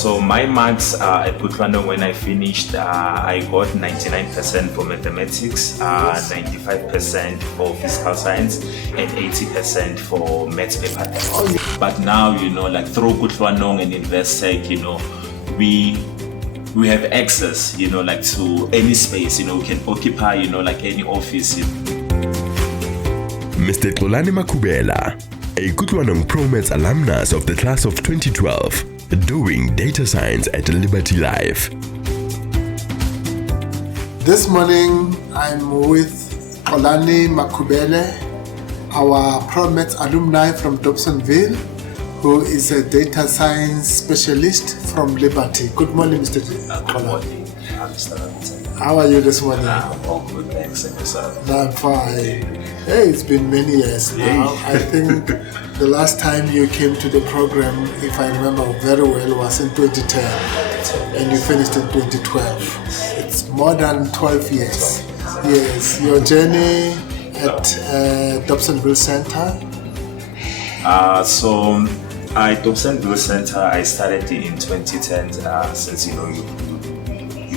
So my marks at Kutlwanong when I finished, I got 99% for mathematics, 95% for physical science, and 80% for maths paper. But now, like through Kutlwanong and Investec, we have access, like to any space, we can occupy, like any office. Mr. Xolani Makhubele, a Kutlwanong ProMaths alumnus of the class of 2012, doing data science at Liberty Life. This morning I'm with Xolani Makhubele, our ProMaths alumni from Dobsonville, who is a data science specialist from Liberty. Good morning, Mr. Good morning. How are you this morning? I'm all good, thanks. And yourself? I'm fine. Hey, it's been many years now. I think the last time you came to the program, if I remember very well, was in 2010, and you finished in 2012. It's more than 12 years. Yes, your journey at Dobsonville Center. So at Dobsonville Center, I started in 2010. Since you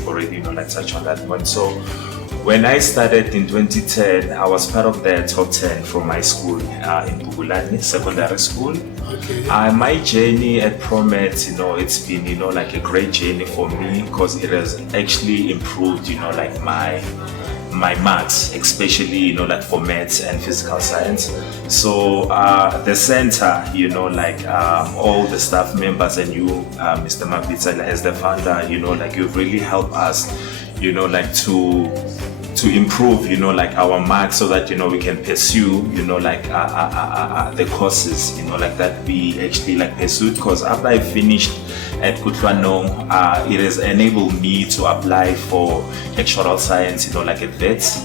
already like touch on that one. So when I started in 2010, I was part of the top 10 from my school in Kutlwanong Secondary School. Okay. My journey at ProMaths, it's been like a great journey for me because it has actually improved like my marks, especially like for maths and physical science. So the center, like all the staff members and you, Mr. Mabitsa, as the founder, like you've really helped us, like to improve, like our marks so that we can pursue, like the courses, like that we actually like pursued. Because after I finished at Kutlwanong, it has enabled me to apply for actuarial science, like at VETS.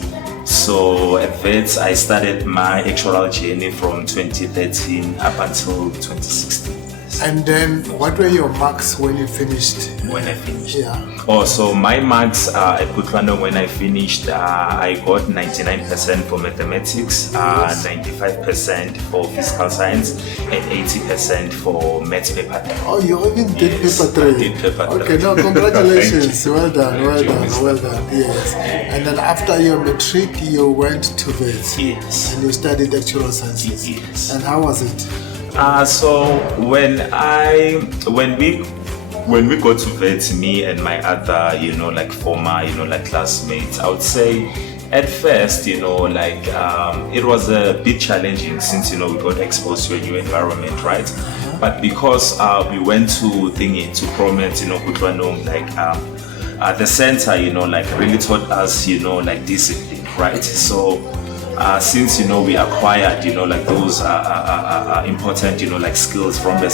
So at VETS, I started my actuarial journey from 2013 up until 2016. And then, what were your marks when you finished? When I finished? Yeah. Oh, so my marks at Kutlwanong when I finished, I got 99% for mathematics, 95% for physical science, and 80% for maths paper. Oh, you even did paper 3? I did paper 3. Okay, no, congratulations. Well done. Yes. And then after your matric, you went to VETS. Yes. And you studied actuarial sciences. Yes. And how was it? So when we go to VETS, me and my other, like former, like classmates, I would say at first, it was a bit challenging since, we got exposed to a new environment, right? But because we went to ProMaths, Kutlwanong, the center, really taught us, discipline, right? So since we acquired those important skills from the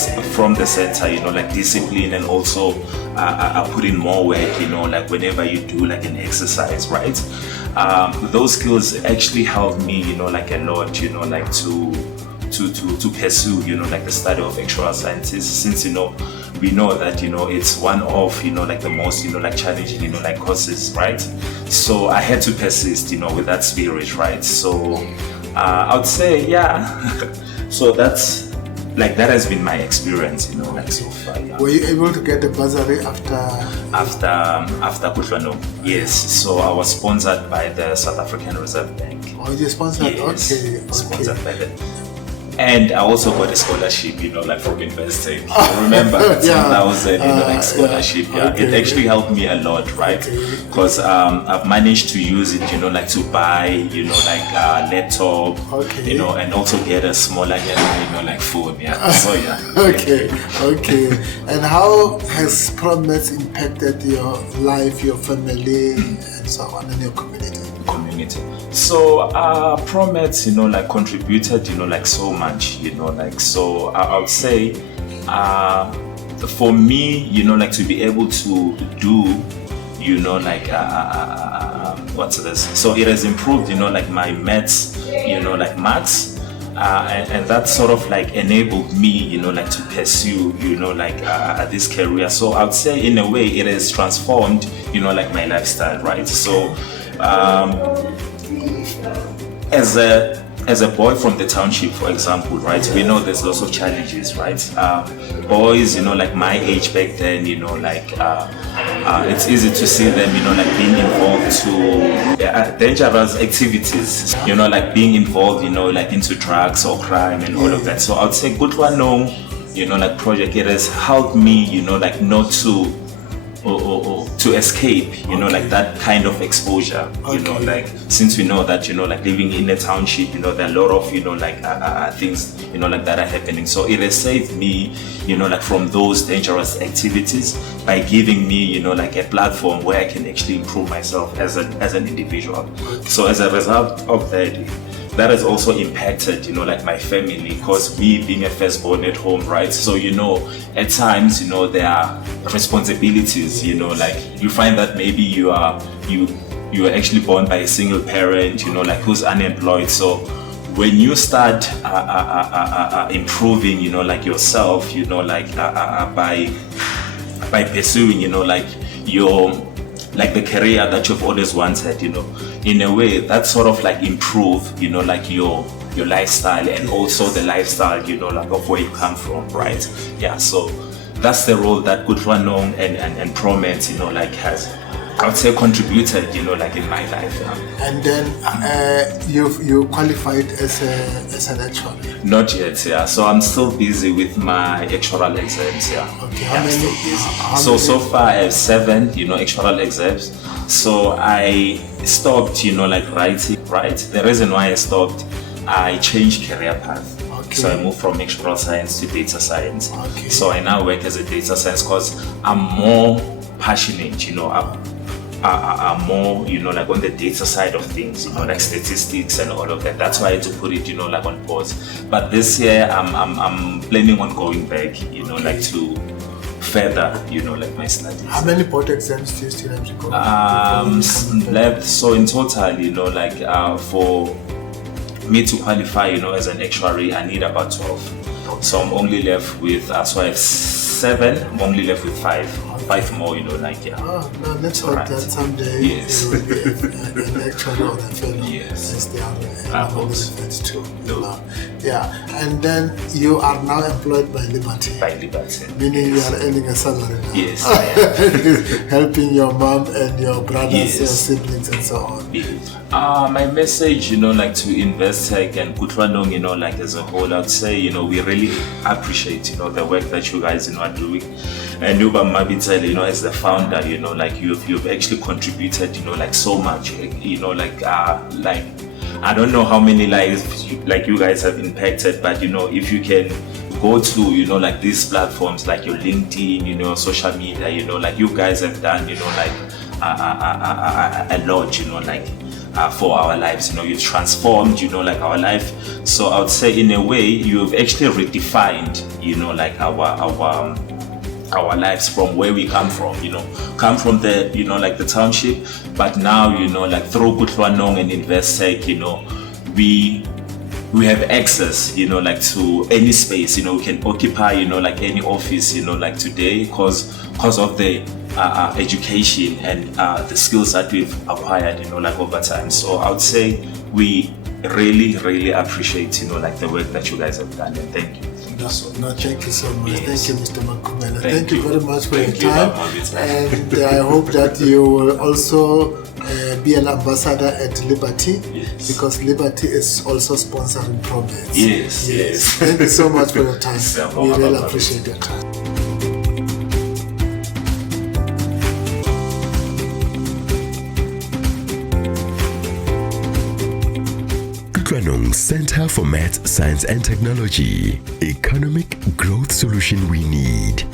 center, discipline, and also putting more work, whenever you do an exercise, right? Those skills actually helped me a lot, to pursue the study of actuarial sciences, since we know that it's one of the most challenging courses, right? So I had to persist with that spirit, right? So I would say so that's that has been my experience so far. Were you able to get the bursary after Kutlwanong? Yes. So I was sponsored by the South African Reserve Bank. Oh, you sponsored? Yes. Okay. Sponsored by them. And I also got a scholarship, from Investec. Remember, 10,000, scholarship. Yeah, okay. It actually helped me a lot, right? Because I've managed to use it, to buy, laptop, and also get a smaller, phone. Yeah. So yeah. Okay. And how has ProMaths impacted your life, your family, and so on, and your community? So ProMaths, contributed, so much, so I would say for me, to be able to do, what's this? So it has improved, my maths, maths. And that sort of enabled me, to pursue, this career. So I would say in a way it has transformed, my lifestyle, right? So as a as a boy from the township, for example, right, we know there's lots of challenges, right? Boys, like my age back then, it's easy to see them, like being involved to dangerous activities, like being involved, like into drugs or crime and all of that. So I'd say Kutlwanong, like project, it has helped me, like not to to escape, like that kind of exposure, like since we know that, like living in a township, there are a lot of, things, like that are happening. So it has saved me, like from those dangerous activities by giving me, like a platform where I can actually improve myself as an individual. So as a result of that has also impacted, like my family, because we being a firstborn at home, right? So, at times, there are responsibilities, like you find that maybe you are actually born by a single parent, like who's unemployed. So when you start improving, like yourself, by pursuing, like the career that you've always wanted, in a way that sort of like improve, like your lifestyle and also the lifestyle, like of where you come from, right? Yeah, so that's the role that Kutlwanong and ProMaths, like has, I would say, contributed, like in my life. And then you qualified as an actuary? Not yet, yeah. So I'm still busy with my actuarial exams, yeah. Okay, So far I have 7, actuarial exams. So I stopped, like writing, right? The reason why I stopped, I changed career path. Okay. So I moved from actuarial science to data science. Okay. So I now work as a data science because I'm more passionate, I'm more, like on the data side of things, like statistics and all of that. That's why I had to put it, like on pause. But this year, I'm planning on going back, like to further, like my studies. How many board exams do you still have to go? Left. So in total, like for me to qualify, as an actuary, I need about 12. So I'm only left with, so I have 7. I'm only left with 5. 5 more, yeah. Oh, no, let's hope that someday you will be an actuary or a fellow. Yes. As they are benefits too. Yeah, and then you are now employed by Liberty. By Liberty. Meaning you are earning a salary now. Yes. Helping your mom and your brothers, Yes. your siblings, and so on. My message, like to Investec and Kutlwanong, like as a whole, I'd say, we really appreciate, the work that you guys, are doing. And Yuba Mabitele, as the founder, like you've actually contributed, like so much, like I don't know how many lives you guys have impacted, but if you can go to like these platforms like your LinkedIn, social media, like you guys have done, like a lot, like for our lives, you've transformed, like our life. So I would say in a way you've actually redefined, like our lives from where we come from, come from the, like the township, but now, like through Kutlwanong and Investec, we have access, like to any space, we can occupy, like any office, like today, because of the education and the skills that we've acquired, like over time. So I would say we really, really appreciate, like the work that you guys have done, and thank you. Thank you so much. Yes. Thank you, Mr. Makhubele. Thank you you very much for your Thank you, time. Mama. And I hope that you will also be an ambassador at Liberty, Yes. because Liberty is also sponsoring ProMaths. Yes. Thank you so much for your time. We really Mama. appreciate your time. Kutlwanong Center for Maths, Science and Technology. Economic growth solution we need.